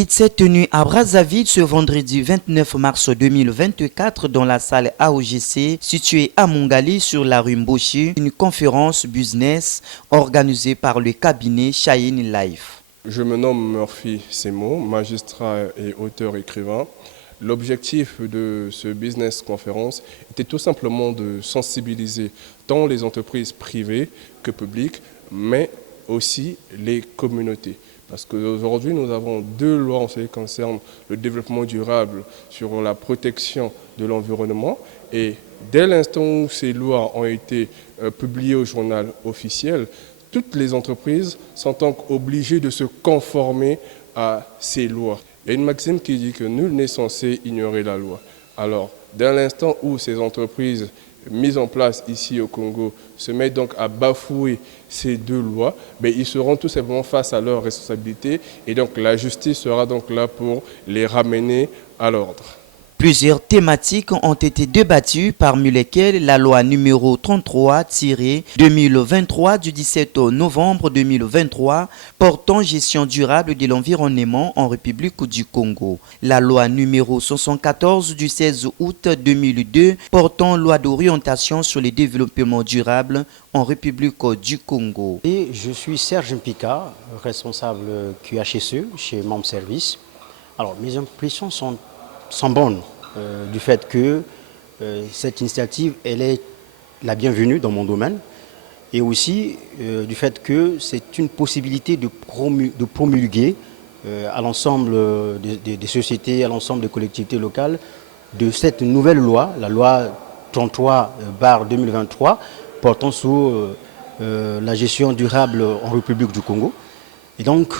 Il s'est tenu à Brazzaville ce vendredi 29 mars 2024 dans la salle AOGC située à Mongali sur la rue Mboshi, une conférence business organisée par le cabinet Shine Life. Je me nomme Murphy Semo, magistrat et auteur-écrivain. L'objectif de ce business conférence était tout simplement de sensibiliser tant les entreprises privées que publiques, mais aussi les communautés. Parce qu'aujourd'hui, nous avons deux lois en ce qui concerne le développement durable sur la protection de l'environnement. Et dès l'instant où ces lois ont été publiées au journal officiel, toutes les entreprises sont donc obligées de se conformer à ces lois. Il y a une maxime qui dit que nul n'est censé ignorer la loi. Alors, dès l'instant où ces entreprises mises en place ici au Congo se mettent donc à bafouer ces deux lois, mais ils seront tout simplement face à leurs responsabilités et donc la justice sera donc là pour les ramener à l'ordre. Plusieurs thématiques ont été débattues, parmi lesquelles la loi numéro 33-2023 du 17 novembre 2023 portant gestion durable de l'environnement en République du Congo, la loi numéro 74 du 16 août 2002 portant loi d'orientation sur le développement durable en République du Congo. Et je suis Serge Mpika, responsable QHSE chez Membre Service. Alors mes impressions sont bonnes du fait que cette initiative elle est la bienvenue dans mon domaine et aussi du fait que c'est une possibilité de promulguer à l'ensemble des sociétés, à l'ensemble des collectivités locales de cette nouvelle loi, la loi 33/2023 portant sur la gestion durable en République du Congo. Et donc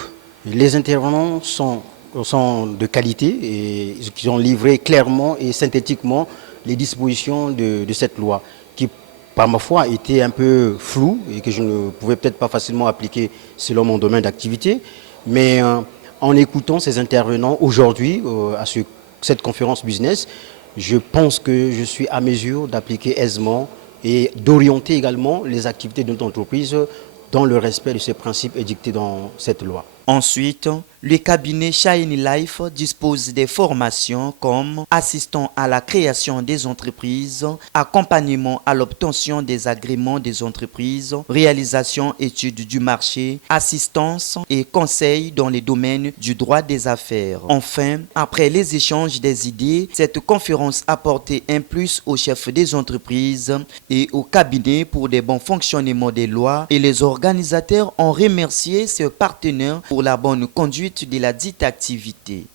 les intervenants sont de qualité et qui ont livré clairement et synthétiquement les dispositions de cette loi qui, par ma foi, était un peu floue et que je ne pouvais peut-être pas facilement appliquer selon mon domaine d'activité. Mais en écoutant ces intervenants aujourd'hui à cette conférence business, je pense que je suis à mesure d'appliquer aisément et d'orienter également les activités de notre entreprise dans le respect de ces principes édictés dans cette loi. Ensuite, le cabinet Shine Life dispose des formations comme assistant à la création des entreprises, accompagnement à l'obtention des agréments des entreprises, réalisation études du marché, assistance et conseil dans les domaines du droit des affaires. Enfin, après les échanges des idées, cette conférence a apporté un plus aux chefs des entreprises et au cabinet pour des bons fonctionnements des lois et les organisateurs ont remercié ses partenaires pour la bonne conduite de la dite activité.